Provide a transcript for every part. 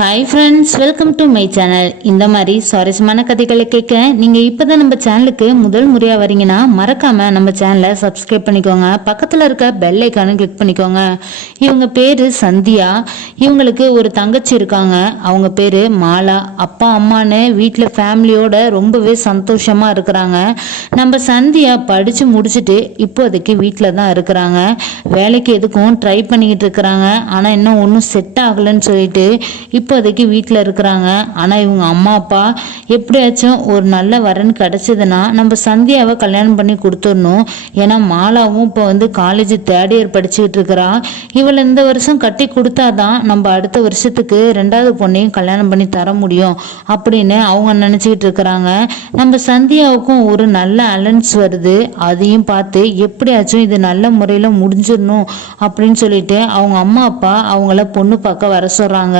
Hi friends, welcome to my channel. இந்த மாதிரி சுவாரஸ்யமான கதைகளை கேட்க நீங்கள் இப்போ தான் நம்ம சேனலுக்கு முதல் முறையாக வரீங்கன்னா மறக்காமல் நம்ம சேனலை சப்ஸ்கிரைப் பண்ணிக்கோங்க. பக்கத்தில் இருக்க பெல் ஐக்கானை கிளிக் பண்ணிக்கோங்க. இவங்க பேர் சந்தியா. இவங்களுக்கு ஒரு தங்கச்சி இருக்காங்க. அவங்க பேர் மாலா. அப்பா அம்மான்னு வீட்டில் ஃபேமிலியோட ரொம்பவே சந்தோஷமாக இருக்கிறாங்க. நம்ம சந்தியா படித்து முடிச்சுட்டு இப்போதைக்கு வீட்டில் தான் இருக்கிறாங்க. வேலைக்கு எதுக்கும் ட்ரை பண்ணிக்கிட்டு இருக்கிறாங்க. ஆனால் இன்னும் ஒன்றும் செட் ஆகலைன்னு சொல்லிட்டு இப்போதைக்கு வீட்டில் இருக்கிறாங்க. ஆனால் இவங்க அம்மா அப்பா எப்படியாச்சும் ஒரு நல்ல வரன் கிடச்சிதுன்னா நம்ம சந்தியாவை கல்யாணம் பண்ணி கொடுத்துடணும். ஏன்னா மாலாவும் இப்போ காலேஜ் தேர்ட் இயர் படிச்சுக்கிட்டு இருக்கிறா. இவளை இந்த வருஷம் கட்டி கொடுத்தாதான் நம்ம அடுத்த வருஷத்துக்கு 2வது பொண்ணையும் கல்யாணம் பண்ணி தர முடியும் அப்படின்னு அவங்க நினச்சிக்கிட்டு இருக்கிறாங்க. நம்ம சந்தியாவுக்கும் ஒரு நல்ல அலன்ஸ் வருது. அதையும் பார்த்து எப்படியாச்சும் இது நல்ல முறையில் முடிஞ்சிடணும் அப்படின்னு சொல்லிட்டு அவங்க அம்மா அப்பா அவங்கள பொண்ணு பார்க்க வர சொல்கிறாங்க.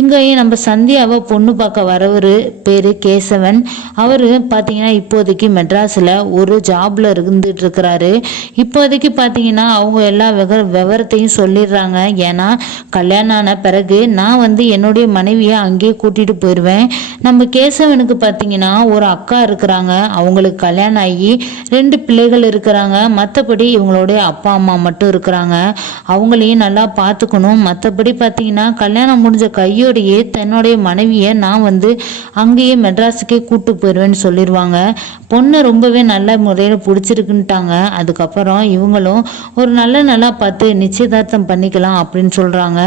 இங்கேயும் நம்ம சந்தியாவை பொண்ணு பார்க்க வரவர் பேர் கேசவன். அவர் பார்த்தீங்கன்னா இப்போதைக்கு மெட்ராஸில் ஒரு ஜாப்ல இருந்துட்டு இருக்கிறாரு. இப்போதைக்கு பார்த்தீங்கன்னா அவங்க எல்லா விவரத்தையும் சொல்லிடுறாங்க. ஏன்னா கல்யாணம் ஆன பிறகு நான் என்னுடைய மனைவியை அங்கேயே கூட்டிட்டு போயிடுவேன். நம்ம கேசவனுக்கு பார்த்தீங்கன்னா ஒரு அக்கா இருக்கிறாங்க. அவங்களுக்கு கல்யாணம் ஆகி 2 பிள்ளைகள் இருக்கிறாங்க. மற்றபடி இவங்களுடைய அப்பா அம்மா மட்டும் இருக்கிறாங்க. அவங்களையும் நல்லா பார்த்துக்கணும். மற்றபடி பார்த்தீங்கன்னா கல்யாணம் முடிஞ்ச கையோடையே தன்னுடைய மனைவியை நான் அங்கேயே மெட்ராஸுக்கே கூட்டு போயிடுவேன்னு சொல்லிடுவாங்க. பொண்ணை ரொம்பவே நல்ல முறையில் பிடிச்சிருக்குன்ட்டாங்க. அதுக்கப்புறம் இவங்களும் ஒரு நல்லா பார்த்து நிச்சயதார்த்தம் பண்ணிக்கலாம் அப்படின்னு சொல்கிறாங்க.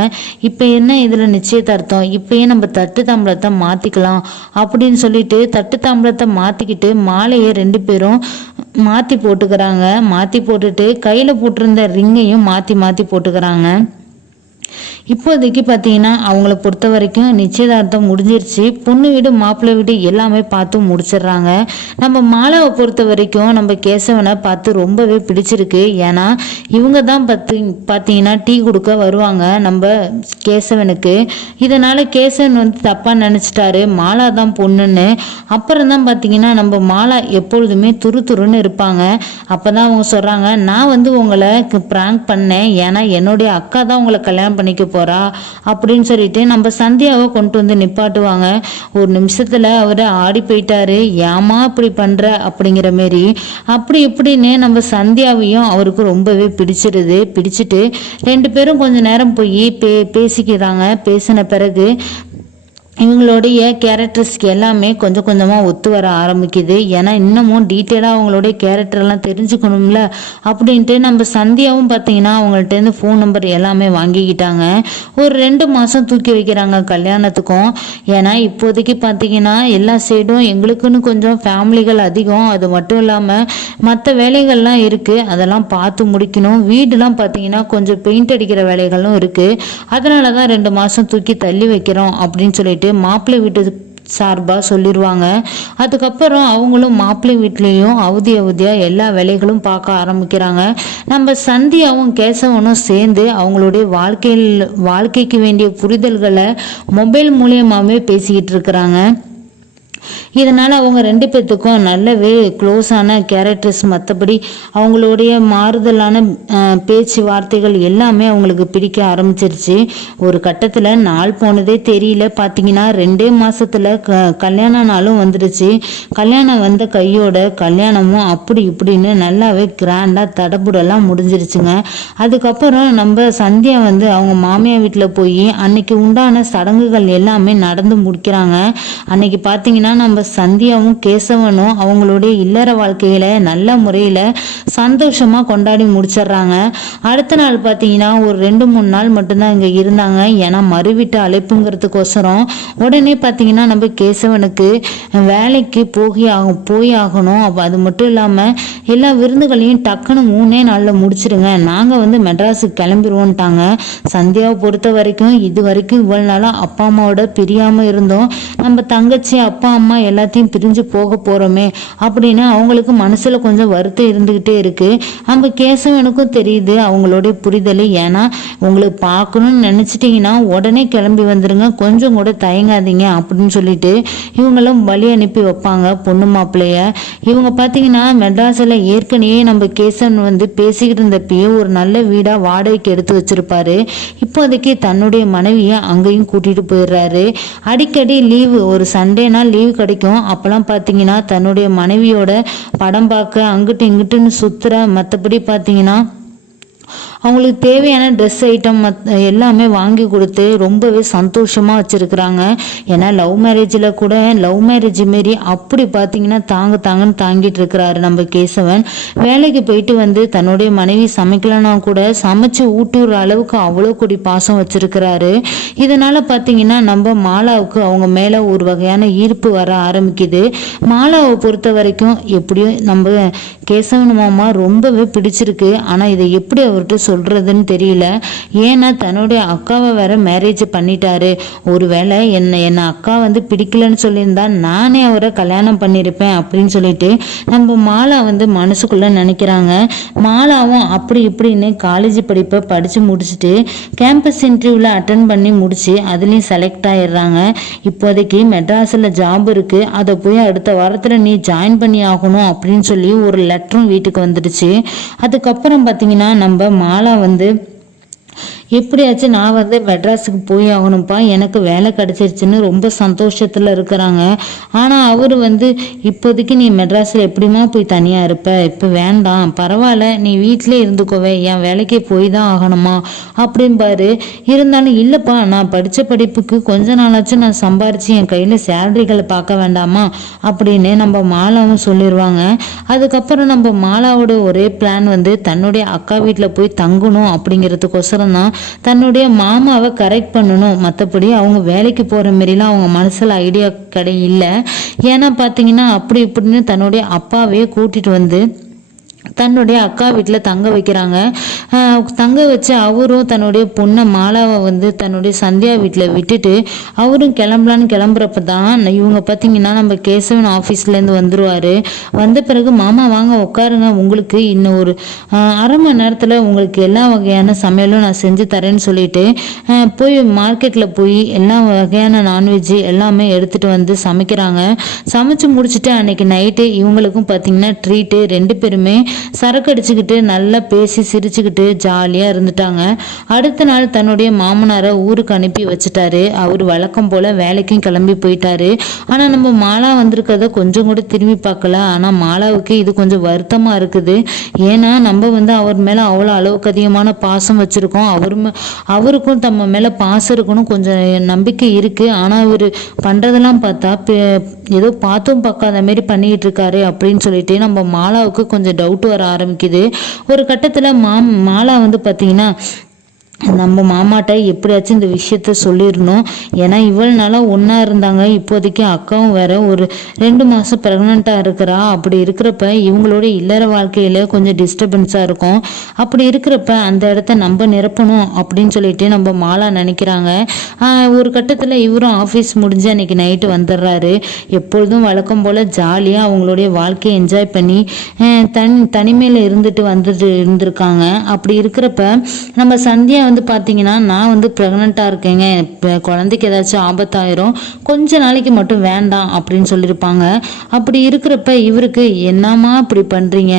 இப்போ என்ன இதில் நிச்சயதார்த்தம், இப்போயே நம்ம தட்டு தாம்பளத்தை மாற்றிக்கலாம் அப்படின்னு சொல்லிட்டு தட்டு தாம்பளத்தை மாற்றிக்கிட்டு மாலையை 2 பேரும் மாற்றி போட்டுக்கிறாங்க. மாற்றி போட்டுட்டு கையில் போட்டிருந்த ரிங்கையும் மாற்றி போட்டுக்கிறாங்க. இப்போதைக்கு பார்த்தீங்கன்னா அவங்கள பொறுத்த வரைக்கும் நிச்சயதார்த்தம் முடிஞ்சிருச்சு. பொண்ணு வீடு மாப்பிள்ளை வீடு எல்லாமே பார்த்து முடிச்சிடுறாங்க. நம்ம மாலாவை பொறுத்த வரைக்கும் நம்ம கேசவனை பார்த்து ரொம்பவே பிடிச்சிருக்கு. ஏன்னா இவங்க தான் பார்த்தீங்கன்னா டீ கொடுக்க வருவாங்க நம்ம கேசவனுக்கு. இதனால் கேசவன் தப்பாக நினச்சிட்டாரு மாலா தான் பொண்ணுன்னு. அப்புறம் தான் பார்த்தீங்கன்னா நம்ம மாலா எப்பொழுதுமே துருன்னு இருப்பாங்க. அப்போ தான் அவங்க சொல்கிறாங்க, நான் உங்களை ப்ராங்க் பண்ணேன். ஏன்னா என்னுடைய அக்கா தான் உங்களை கல்யாணம் பண்ணிக்க போறா அப்படின்னு சொல்லிட்டு நம்ம சந்தியாவை கொண்டு நிப்பாட்டுவாங்க. ஒரு நிமிஷத்துல அவரை ஆடி போயிட்டாரு. ஏமா இப்படி பண்ற அப்படிங்கிற மாரி அப்படி இப்படின்னு நம்ம சந்தியாவையும் அவருக்கு ரொம்பவே பிடிச்சிட்டு 2 பேரும் கொஞ்ச நேரம் போய் பேசிக்கிறாங்க. பேசின பிறகு இவங்களுடைய கேரக்டர்ஸ்க்கு எல்லாமே கொஞ்சம் கொஞ்சமாக ஒத்து வர ஆரம்பிக்குது. ஏன்னா இன்னமும் டீட்டெயிலாக அவங்களுடைய கேரக்டர்லாம் தெரிஞ்சுக்கணும்ல அப்படின்ட்டு நம்ம சந்தியாவும் பார்த்தீங்கன்னா அவங்கள்ட்டேருந்து ஃபோன் நம்பர் எல்லாமே வாங்கிக்கிட்டாங்க. ஒரு 2 மாதம் தூக்கி வைக்கிறாங்க கல்யாணத்துக்கும். ஏன்னா இப்போதைக்கு பார்த்தீங்கன்னா எல்லா சைடும் எங்களுக்குன்னு கொஞ்சம் ஃபேமிலிகள் அதிகம். அது மட்டும் இல்லாமல் மற்ற வேலைகள்லாம் இருக்குது, அதெல்லாம் பார்த்து முடிக்கணும். வீடுலாம் பார்த்தீங்கன்னா கொஞ்சம் பெயிண்ட் அடிக்கிற வேலைகளும் இருக்குது. அதனால தான் 2 மாதம் தூக்கி தள்ளி வைக்கிறோம் அப்படின்னு சொல்லிட்டு மாப்பிள்ளை வீட்டு சார்பா சொல்லிடுவாங்க. அதுக்கப்புறம் அவங்களும் மாப்பிள்ளை வீட்லேயும் அவதியா எல்லா வேலைகளும் பார்க்க ஆரம்பிக்கிறாங்க. நம்ம சந்தியாவும் கேசவனும் சேர்ந்து அவங்களுடைய வாழ்க்கைக்கு வேண்டிய புரிதல்களை மொபைல் மூலியமாகவே பேசிக்கிட்டு இருக்கிறாங்க. இதனால் அவங்க 2 பேர்த்துக்கும் நல்லவே க்ளோஸான கேரக்டர்ஸ், மற்றபடி அவங்களுடைய மாறுதலான பேச்சு வார்த்தைகள் எல்லாமே அவங்களுக்கு பிடிக்க ஆரம்பிச்சிருச்சு. ஒரு கட்டத்தில் நாள் போனதே தெரியல. பார்த்தீங்கன்னா 2 மாதத்தில் கல்யாண நாளும் வந்துடுச்சு. கல்யாணம் வந்த கையோட கல்யாணமும் அப்படி இப்படின்னு நல்லாவே கிராண்டாக தடபுடலாம் முடிஞ்சிருச்சுங்க. அதுக்கப்புறம் நம்ம சந்தியா அவங்க மாமியார் வீட்டில் போய் அன்னைக்கு உண்டான சடங்குகள் எல்லாமே நடந்து முடிக்கிறாங்க. அன்னைக்கு பார்த்தீங்கன்னா நம்ம சந்தியாவும் கேசவனும் அவங்களுடைய இல்லற வாழ்க்கையில நல்ல முறையில சந்தோஷமா கொண்டாடி முடிச்சிடுறாங்க. அடுத்த நாள் பார்த்தீங்கன்னா ஒரு 2-3 நாள் மட்டும்தான் இங்க இருந்தாங்க. ஏன்னா மறுவீட்டு அழைப்புங்கிறதுக்கோசரம் உடனே பார்த்தீங்கன்னா நம்ம கேசவனுக்கு வேலைக்கு போய் ஆகணும். அது மட்டும் இல்லாம எல்லா விருந்துகளையும் டக்குன்னு 3 நாள்ல முடிச்சிடுங்க, நாங்க மெட்ராஸுக்கு கிளம்பிடுவோன்ட்டாங்க. சந்தியாவை பொறுத்த வரைக்கும் இது வரைக்கும் இவ்வளவு நாளா அப்பா அம்மாவோட பிரியாம இருந்தோம். நம்ம தங்கச்சி அப்பா அம்மா எல்லாத்தையும் பிரிஞ்சு போக போகிறோமே அப்படின்னு அவங்களுக்கு மனசில் கொஞ்சம் வருத்தம் இருந்துக்கிட்டே இருக்குது. நம்ம கேசவனுக்கும் தெரியுது அவங்களுடைய புரிதல். ஏன்னா உங்களுக்கு பார்க்கணும்னு நினச்சிட்டிங்கன்னா உடனே கிளம்பி வந்துடுங்க, கொஞ்சம் கூட தயங்காதீங்க அப்படின்னு சொல்லிட்டு இவங்களும் வழி அனுப்பி வைப்பாங்க பொண்ணு மாப்பிள்ளைய. இவங்க பார்த்தீங்கன்னா மெட்ராஸில் ஏற்கனவே நம்ம கேசவன் வந்து பேசிக்கிட்டு இருந்தப்பயே ஒரு நல்ல வீடாக வாடகைக்கு எடுத்து வச்சிருப்பாரு. இப்போதைக்கு தன்னுடைய மனைவியை அங்கேயும் கூட்டிகிட்டு போயிடுறாரு. அடிக்கடி லீவு, ஒரு சண்டேனா லீவு கிடைக்கும். அப்போல்லாம் பார்த்தீங்கன்னா தன்னுடைய மனைவியோட படம் பார்க்க அங்கிட்டு இங்கிட்டுன்னு சுற்றுற, மற்றபடி பார்த்தீங்கன்னா அவங்களுக்கு தேவையான ட்ரெஸ் ஐட்டம் எல்லாமே வாங்கி கொடுத்து ரொம்பவே சந்தோஷமாக வச்சுருக்குறாங்க. ஏன்னா லவ் மேரேஜில் கூட லவ் மேரேஜ் மாரி அப்படி பார்த்தீங்கன்னா தாங்கன்னு தாங்கிட்டு இருக்கிறாரு நம்ம கேசவன். வேலைக்கு போயிட்டு வந்து தன்னுடைய மனைவி சமைக்கலன்னா கூட சமைச்சு ஊட்டுற அளவுக்கு அவ்வளோ கூடி பாசம் வச்சுருக்கிறாரு. இதனால் பார்த்தீங்கன்னா நம்ம மாலாவுக்கு அவங்க மேலே ஒரு வகையான ஈர்ப்பு வர ஆரம்பிக்குது. மாலாவை பொறுத்த வரைக்கும் எப்படியும் நம்ம கேசவன் மாமா ரொம்பவே பிடிச்சிருக்கு. ஆனால் இதை எப்படி அவர்கிட்ட சொல்றதுன்னு தெரியல. ஏன்னா தன்னுடைய அக்காவை வேற மேரேஜ் பண்ணிட்டாரு. ஒருவேளை என்ன அக்கா வந்து பிடிக்கலன்னு சொல்லியிருந்தா நானே அவரை கல்யாணம் பண்ணியிருப்பேன் அப்படின்னு சொல்லிட்டு நம்ம மாலா வந்து மனசுக்குள்ள நினைக்கிறாங்க. மாலாவும் அப்படி இப்படின்னு காலேஜ் படிப்பை படிச்சு முடிச்சுட்டு கேம்பஸ் இன்டர்வியூல அட்டன் பண்ணி முடிச்சு அதுலயும் செலக்ட் ஆயிடுறாங்க. இப்போதைக்கு மெட்ராஸில் ஜாப் இருக்கு, அதை போய் அடுத்த வாரத்துல நீ ஜாயின் பண்ணி ஆகணும் அப்படின்னு சொல்லி ஒரு லெட்டரும் வீட்டுக்கு வந்துடுச்சு. அதுக்கப்புறம் பார்த்தீங்கன்னா நம்ம மாலா வந்து எப்படியாச்சும் நான் வந்து மெட்ராஸுக்கு போய் ஆகணும்ப்பா, எனக்கு வேலை கிடச்சிருச்சுன்னு ரொம்ப சந்தோஷத்தில் இருக்கிறாங்க. ஆனால் அவர் வந்து இப்போதைக்கு நீ மெட்ராஸில் எப்படிமா போய் தனியாக இருப்ப, இப்போ வேண்டாம் பரவாயில்ல நீ வீட்டிலே இருந்துக்கோவே, என் வேலைக்கே போய் தான் ஆகணுமா அப்படின்பாரு. இருந்தாலும் இல்லைப்பா நான் படித்த படிப்புக்கு கொஞ்ச நாளாச்சும் நான் சம்பாரித்து என் கையில் சேலரிகளை பார்க்க வேண்டாமா அப்படின்னு நம்ம மாலாவும் சொல்லிடுவாங்க. அதுக்கப்புறம் நம்ம மாலாவோட ஒரே பிளான் வந்து தன்னுடைய அக்கா வீட்டில் போய் தங்கணும் அப்படிங்கிறதுக்கோசரம் தான் தன்னுடைய மாமாவை கரெக்ட் பண்ணணும். மற்றபடி அவங்க வேலைக்கு போகிற மாரிலாம் அவங்க மனசில் ஐடியா இல்லை. ஏன்னா பார்த்தீங்கன்னா அப்படி இப்படின்னு தன்னுடைய அப்பாவே கூட்டிகிட்டு வந்து தன்னுடைய அக்கா வீட்டில் தங்க வைக்கிறாங்க. தங்க வச்சு அவரும் தன்னுடைய பொண்ணை மாலாவை வந்து தன்னுடைய சந்தியா வீட்டில் விட்டுட்டு அவரும் கிளம்பலான்னு கிளம்புறப்ப தான் இவங்க பார்த்தீங்கன்னா நம்ம கேசவன் ஆஃபீஸ்லேருந்து வந்துடுவார். வந்த பிறகு மாமா வாங்க உட்காருங்க, உங்களுக்கு இன்னும் ஒரு அரை மணி நேரத்தில் உங்களுக்கு எல்லா வகையான சமையலும் நான் செஞ்சு தரேன்னு சொல்லிட்டு போய் மார்க்கெட்டில் போய் எல்லா வகையான நான்வெஜ்ஜு எல்லாமே எடுத்துகிட்டு வந்து சமைக்கிறாங்க. சமைச்சு முடிச்சுட்டு அன்னைக்கு நைட்டு இவங்களுக்கும் பார்த்தீங்கன்னா ட்ரீட்டு. ரெண்டு பேருமே சரக்கு அடிச்சுக்கிட்டு நல்லா பேசி சிரிச்சுக்கிட்டு ஜாலியாக இருந்துட்டாங்க. அடுத்த நாள் தன்னுடைய மாமனாரை ஊருக்கு அனுப்பி வச்சுட்டாரு. அவர் வழக்கம் போல் வேலைக்கும் கிளம்பி போயிட்டாரு. ஆனால் நம்ம மாலா வந்திருக்கிறத கொஞ்சம் கூட திரும்பி பார்க்கல. ஆனால் மாலாவுக்கு இது கொஞ்சம் வருத்தமாக இருக்குது. ஏன்னா நம்ம வந்து அவர் மேலே அவ்வளோ அளவுக்கு அதிகமான பாசம் வச்சுருக்கோம். அவருக்கும் நம்ம மேலே பாசம் இருக்கணும் கொஞ்சம் நம்பிக்கை இருக்குது. ஆனால் அவர் பண்ணுறதெல்லாம் பார்த்தா ஏதோ பார்த்தும் பார்க்காத மாரி பண்ணிக்கிட்டு இருக்காரு அப்படின்னு சொல்லிட்டு நம்ம மாலாவுக்கு கொஞ்சம் டவுட் வர ஆரம்பிக்குது. ஒரு கட்டத்தில் மாலா வந்து பார்த்தீங்கன்னா நம்ம மாமாட்ட எப்படியாச்சும் இந்த விஷயத்த சொல்லிடணும். ஏன்னா இவ்வளோ நாளாக ஒன்றா இருந்தாங்க, இப்போதைக்கு அக்காவும் வேற ஒரு 2 மாதம் ப்ரெக்னெண்ட்டாக இருக்கிறா. அப்படி இருக்கிறப்ப இவங்களோட இல்லற வாழ்க்கையில் கொஞ்சம் டிஸ்டர்பன்ஸாக இருக்கும். அப்படி இருக்கிறப்ப அந்த இடத்த நம்ம நிரப்பணும் அப்படின்னு சொல்லிட்டு நம்ம மாலா நினைக்கிறாங்க. ஒரு கட்டத்தில் இவரும் ஆஃபீஸ் முடிஞ்சு அன்னைக்கு நைட்டு வந்துடுறாரு. எப்பொழுதும் வழக்கம் போல் ஜாலியாக அவங்களுடைய வாழ்க்கையை என்ஜாய் பண்ணி தனிமையில் இருந்திருக்காங்க. அப்படி இருக்கிறப்ப நம்ம சந்தியா வந்து பார்த்தீங்கன்னா நான் வந்து ப்ரெக்னெண்ட்டாக இருக்கேங்க, குழந்தைக்கு ஏதாச்சும் ஆபத்தாயிரும், கொஞ்ச நாளைக்கு மட்டும் வேண்டாம் அப்படின்னு சொல்லியிருப்பாங்க. அப்படி இருக்கிறப்ப இவருக்கு என்னம்மா இப்படி பண்ணுறீங்க,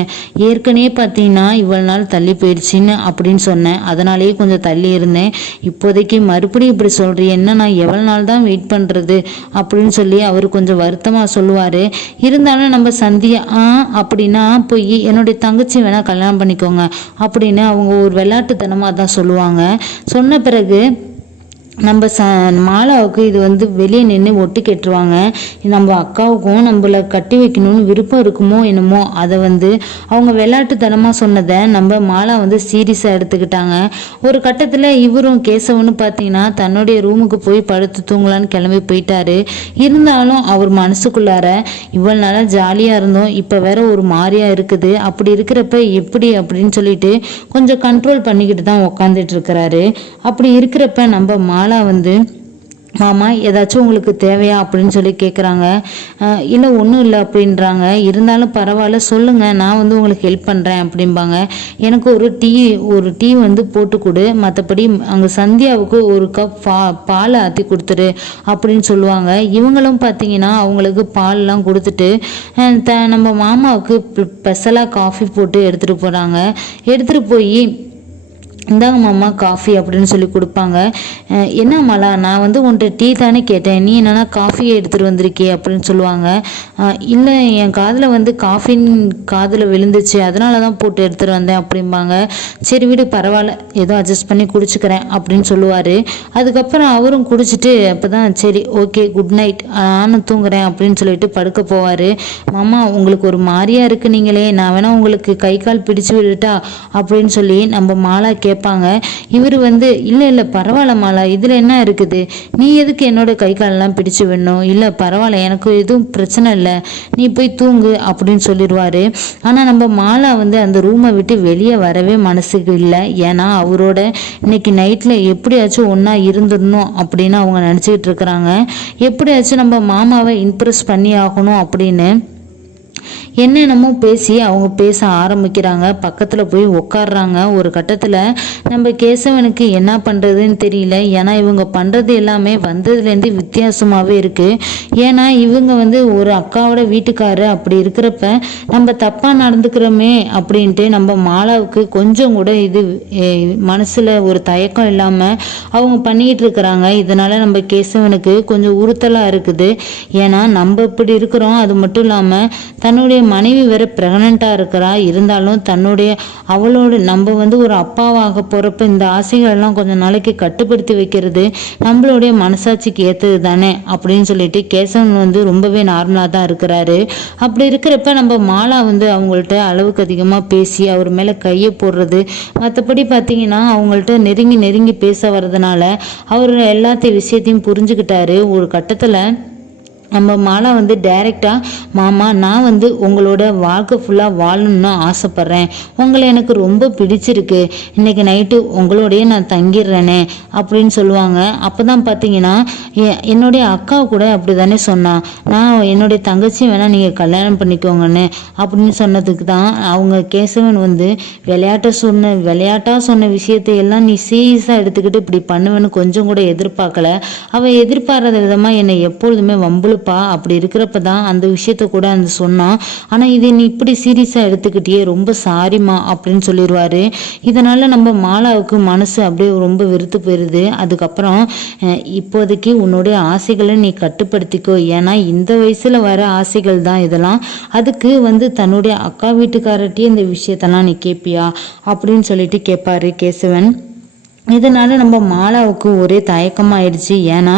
ஏற்கனவே பார்த்தீங்கன்னா இவ்வளோ நாள் தள்ளி போயிடுச்சின்னு அப்படின்னு சொன்னேன், அதனாலேயே கொஞ்சம் தள்ளி இருந்தேன், இப்போதைக்கு மறுபடியும் இப்படி சொல்கிறீங்க, என்ன நான் எவ்வளோ நாள் தான் வெயிட் பண்ணுறது அப்படின்னு சொல்லி அவர் கொஞ்சம் வருத்தமாக சொல்லுவார். இருந்தாலும் நம்ம சந்தியா அப்படின்னா போய் என்னுடைய தங்கச்சி வேணால் கல்யாணம் பண்ணிக்கோங்க அப்படின்னு அவங்க ஒரு விளையாட்டுத்தனமாக தான் சொல்லுவாங்க. சொன்ன பிறகு நம்ம மாலாவுக்கு இது வந்து வெளியே நின்று ஒட்டு கேட்டுருவாங்க. நம்ம அக்காவுக்கும் நம்மளை கட்டி வைக்கணும்னு விருப்பம் இருக்குமோ என்னமோ, அதை வந்து அவங்க விளையாட்டுத்தனமாக சொன்னதை நம்ம மாலா வந்து சீரியஸாக எடுத்துக்கிட்டாங்க. ஒரு கட்டத்தில் இவரும் கேசவனும் பார்த்தீங்கன்னா தன்னுடைய ரூமுக்கு போய் படுத்து தூங்கலான்னு கிளம்பி போயிட்டாரு. இருந்தாலும் அவர் மனசுக்குள்ளார இவ்வளோ நாளாக ஜாலியாக இருந்தோம், இப்போ வேற ஒரு மாதிரியாக இருக்குது, அப்படி இருக்கிறப்ப எப்படி அப்படின்னு சொல்லிட்டு கொஞ்சம் கண்ட்ரோல் பண்ணிக்கிட்டு தான் உக்காந்துட்டு இருக்கிறாரு. அப்படி இருக்கிறப்ப நம்ம மாலா வந்து மாமா ஏதாச்சும் உங்களுக்கு தேவையா அப்படின்னு சொல்லி கேட்குறாங்க. இல்லை ஒன்றும் இல்லை அப்படின்றாங்க. இருந்தாலும் பரவாயில்ல சொல்லுங்கள், நான் வந்து உங்களுக்கு ஹெல்ப் பண்ணுறேன் அப்படிம்பாங்க. எனக்கு ஒரு டீ வந்து போட்டு கொடு, மற்றபடி அங்கே சந்தியாவுக்கு ஒரு கப் பாலை ஆற்றி கொடுத்துரு அப்படின்னு சொல்லுவாங்க. இவங்களும் பார்த்தீங்கன்னா அவங்களுக்கு பால்லாம் கொடுத்துட்டு நம்ம மாமாவுக்கு ஸ்பெஷலாக காஃபி போட்டு எடுத்துகிட்டு போகிறாங்க. எடுத்துகிட்டு போய் இந்தாங்க மாமா காஃபி அப்படின்னு சொல்லி கொடுப்பாங்க. என்ன மாலா, நான் வந்து உன்கிட்ட டீ தானே கேட்டேன், நீ என்னன்னா காஃபியை எடுத்துகிட்டு வந்திருக்கே அப்படின்னு சொல்லுவாங்க. இல்லை என் காதில் வந்து காஃபின்னு காதில் விழுந்துச்சு, அதனால தான் போட்டு எடுத்துகிட்டு வந்தேன் அப்படிம்பாங்க. சரி விடு பரவாயில்ல, ஏதோ அட்ஜஸ்ட் பண்ணி குடிச்சுக்கிறேன் அப்படின்னு சொல்லுவார். அதுக்கப்புறம் அவரும் குடிச்சிட்டு அப்போ தான் சரி ஓகே குட் நைட், நானும் தூங்குறேன் அப்படின்னு சொல்லிட்டு படுக்க போவார். மாமா உங்களுக்கு ஒரு மாதிரியா இருக்கு நீங்களே, நான் வேணா உங்களுக்கு கை கால் பிடிச்சு விட்டுட்டா அப்படின்னு சொல்லி நம்ம மாலா கேட்பாங்க. இவர் வந்து இல்லை பரவாயில்ல மாலா, இதில் என்ன இருக்குது, நீ எதுக்கு என்னோட கை காலெல்லாம் பிடிச்சு விடணும், இல்லை பரவாயில்ல எனக்கு எதுவும் பிரச்சனை இல்லை, நீ போய் தூங்கு அப்படின்னு சொல்லிடுவாரு. ஆனால் நம்ம மாலா வந்து அந்த ரூமை விட்டு வெளியே வரவே மனசுக்கு இல்லை. ஏன்னா அவரோட இன்னைக்கு நைட்டில் எப்படியாச்சும் ஒன்றா இருந்துடணும் அப்படின்னு அவங்க நினச்சிக்கிட்டு இருக்கிறாங்க. எப்படியாச்சும் நம்ம மாமாவை இம்ப்ரெஸ் பண்ணி ஆகணும் அப்படின்னு என்னென்னமோ பேசி அவங்க பேச ஆரம்பிக்கிறாங்க. பக்கத்தில் போய் உட்காடுறாங்க. ஒரு கட்டத்தில் நம்ம கேசவனுக்கு என்ன பண்ணுறதுன்னு தெரியல. ஏன்னா இவங்க பண்ணுறது எல்லாமே வந்ததுலேருந்து வித்தியாசமாகவே இருக்குது. ஏன்னா இவங்க வந்து ஒரு அக்காவோட வீட்டுக்காரு அப்படி இருக்கிறப்ப நம்ம தப்பாக நடந்துக்கிறோமே அப்படின்ட்டு நம்ம மாலாவுக்கு கொஞ்சம் கூட இது மனசில் ஒரு தயக்கம் இல்லாமல் அவங்க பண்ணிக்கிட்டு இருக்கிறாங்க. இதனால் நம்ம கேசவனுக்கு கொஞ்சம் உறுத்தலாக இருக்குது. ஏன்னா நம்ம இப்படி இருக்கிறோம், அது மட்டும் இல்லாமல் தன்னுடைய மனைவி வேற பிரெக்னெண்ட்டாக இருக்கிறா. இருந்தாலும் அவளோட நம்ம வந்து ஒரு அப்பாவாக போகிறப்ப இந்த ஆசைகளெல்லாம் கொஞ்சம் நாளைக்கு கட்டுப்படுத்தி வைக்கிறது நம்மளுடைய மனசாட்சிக்கு ஏற்றது தானே அப்படின்னு சொல்லிட்டு கேசவன் வந்து ரொம்பவே நார்மலாக தான் இருக்கிறாரு. அப்படி இருக்கிறப்ப நம்ம மாலா வந்து அவங்கள்ட்ட அளவுக்கு அதிகமாக பேசி அவர் மேலே கையை போடுறது, மற்றபடி பார்த்தீங்கன்னா அவங்கள்ட்ட நெருங்கி பேச வர்றதுனால அவர் எல்லாத்தையும் விஷயத்தையும் புரிஞ்சுக்கிட்டாரு. ஒரு கட்டத்தில் நம்ம மாலா வந்து டைரெக்டாக மாமா நான் வந்து உங்களோட வாழ்க்கை ஃபுல்லாக வாழணும்னு ஆசைப்பட்றேன், உங்களை எனக்கு ரொம்ப பிடிச்சிருக்கு, இன்றைக்கி நைட்டு உங்களோடையே நான் தங்கிடுறேனே அப்படின்னு சொல்லுவாங்க. அப்போ தான் பார்த்தீங்கன்னா என்னுடைய அக்கா கூட அப்படி தானே சொன்னான், நான் என்னுடைய தங்கச்சி வேணால் நீங்கள் கல்யாணம் பண்ணிக்கோங்கன்னு அப்படின்னு சொன்னதுக்கு தான் அவங்க கேசவன் வந்து விளையாட்டாக சொன்ன விஷயத்தை எல்லாம் நீ சீரியஸாக எடுத்துக்கிட்டு இப்படி பண்ணுவேன்னு கொஞ்சம் கூட எதிர்பார்க்கல. அவன் எதிர்பாராத விதமாக என்னை எப்பொழுதுமே வம்புழுப்பா, அப்படி இருக்கிறப்ப தான் அந்த விஷயத்த கூட அந்த சொன்னான். ஆனால் இதை நீ இப்படி சீரியஸாக எடுத்துக்கிட்டியே, ரொம்ப சாரிம்மா அப்படின்னு சொல்லிடுவாரு. இதனால நம்ம மாலாவுக்கு மனசு அப்படியே ரொம்ப வெறுத்து போயிடுது. அதுக்கப்புறம் இப்போதைக்கு உன்னுடைய ஆசைகளை நீ கட்டுப்படுத்திக்கோ, ஏன்னா இந்த வயசுல வர ஆசைகள் தான் இதெல்லாம், அதுக்கு வந்து தன்னுடைய அக்கா வீட்டுக்காரர்கிட்டயே இந்த விஷயத்தெல்லாம் நீ கேட்பியா அப்படின்னு சொல்லிட்டு கேட்பாரு கேசவன். இதனால நம்ம மாலாவுக்கு ஒரே தயக்கமாயிடுச்சு. ஏன்னா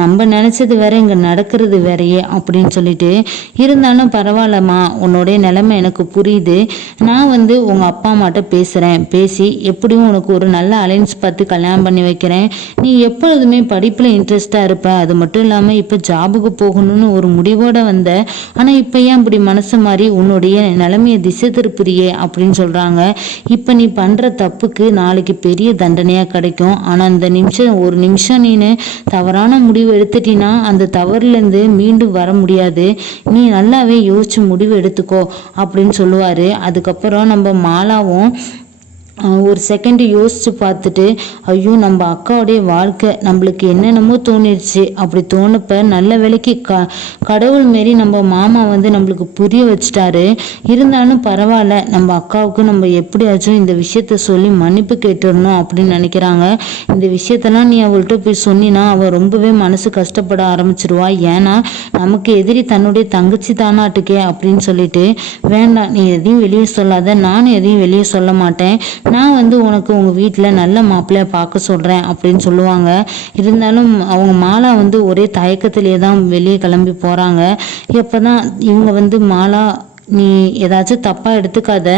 நம்ம நினச்சது வேற இங்கே நடக்கிறது வேறையே அப்படின்னு சொல்லிட்டு, இருந்தாலும் பரவாயில்லம்மா உன்னுடைய நிலைமை எனக்கு புரியுது, நான் வந்து உங்கள் அப்பா அம்மாட்ட பேசுகிறேன், பேசி எப்படியும் உனக்கு ஒரு நல்ல அலைன்ஸ் பார்த்து கல்யாணம் பண்ணி வைக்கிறேன், நீ எப்பொழுதுமே படிப்பில் இன்ட்ரெஸ்டாக இருப்ப, அது மட்டும் இல்லாமல் இப்போ ஜாபுக்கு போகணும்னு ஒரு முடிவோடு வந்த, ஆனால் இப்போ ஏன் இப்படி மனசு மாதிரி உன்னுடைய நிலைமையை திசை திருப்புறியே அப்படின்னு சொல்கிறாங்க. இப்போ நீ பண்ணுற தப்புக்கு நாளைக்கு பெரிய தண்டனை கிடைக்கும். ஆனா ஒரு நிமிஷம் நீனு தவறான முடிவு எடுத்துட்டீன்னா அந்த தவறுலேருந்து மீண்டும் வர முடியாது, நீ நல்லாவே யோசிச்சு முடிவு எடுத்துக்கோ அப்படின்னு சொல்லுவாரு. அதுக்கப்புறம் நம்ம மாலாவும் ஒரு செகண்ட் யோசிச்சு பார்த்துட்டு, ஐயோ நம்ம அக்காவுடைய வாழ்க்கை நம்மளுக்கு என்னென்னமோ தோணிடுச்சு, அப்படி தோணுப்ப நல்ல வேலைக்கு கடவுள் மாரி நம்ம மாமா வந்து நம்மளுக்கு புரிய வச்சுட்டாரு. இருந்தாலும் பரவாயில்ல, நம்ம அக்காவுக்கு நம்ம எப்படியாச்சும் இந்த விஷயத்த சொல்லி மன்னிப்பு கேட்டுடணும் அப்படின்னு நினைக்கிறாங்க. இந்த விஷயத்தெல்லாம் நீ அவள்கிட்ட போய் சொன்னினா அவள் ரொம்பவே மனசு கஷ்டப்பட ஆரம்பிச்சிருவா. ஏன்னா நமக்கு எதிரி தன்னுடைய தங்கச்சி தானாட்டுக்கே அப்படின்னு சொல்லிட்டு, வேண்டாம் நீ எதையும் வெளியே சொல்லாத, நானும் எதையும் வெளியே சொல்ல மாட்டேன், நான் வந்து உனக்கு உங்கள் வீட்டில் நல்ல மாப்பிள்ளைய பார்க்க சொல்கிறேன் அப்படின்னு சொல்லுவாங்க. இருந்தாலும் அவங்க மாலா வந்து ஒரே தயக்கத்திலே தான் வெளியே கிளம்பி போகிறாங்க. எப்போ தான் இவங்க வந்து மாலா நீ ஏதாச்சும் தப்பாக எடுத்துக்காத,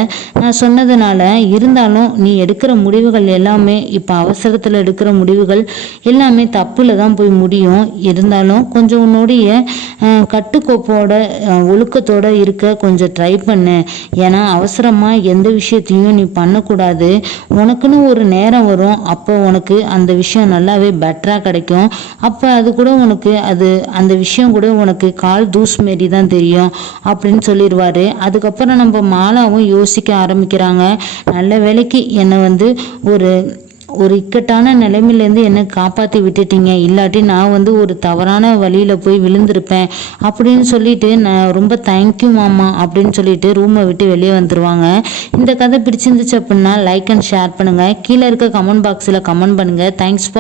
நான் சொன்னதுனால. இருந்தாலும் நீ எடுக்கிற முடிவுகள் எல்லாமே இப்போ அவசரத்தில் எடுக்கிற முடிவுகள் எல்லாமே தப்புல தான் போய் முடியும். இருந்தாலும் கொஞ்சம் உன்னுடைய கட்டுக்கோப்போட ஒழுக்கத்தோட இருக்க கொஞ்சம் ட்ரை பண்ணு. ஏன்னா அவசரமாக எந்த விஷயத்தையும் நீ பண்ணக்கூடாது. உனக்குன்னு ஒரு நேரம் வரும், அப்போ உனக்கு அந்த விஷயம் நல்லாவே பெட்டராக கிடைக்கும். அப்போ அது கூட உனக்கு அந்த விஷயம் கூட உனக்கு கால் தூசு மாரி தான் தெரியும் அப்படின்னு சொல்லிடுவாரு. அதுக்கப்புறம் நம்ம மாலாவும் யோசிக்க ஆரம்பிக்கிறாங்க. நல்ல வேலைக்கு என்னை ஒரு இக்கட்டான நிலைமையிலேருந்து என்னை காப்பாற்றி விட்டுட்டீங்க, இல்லாட்டி நான் ஒரு தவறான வழியில் போய் விழுந்திருப்பேன் அப்படின்னு சொல்லிட்டு நான் ரொம்ப தேங்க்யூ மாமா அப்படின்னு சொல்லிட்டு ரூமை விட்டு வெளியே வந்துடுவாங்க. இந்த கதை பிடிச்சிருந்துச்சு அப்படின்னா லைக் அண்ட் ஷேர் பண்ணுங்கள். கீழே இருக்க கமெண்ட் பாக்ஸில் கமெண்ட் பண்ணுங்கள். Thanks for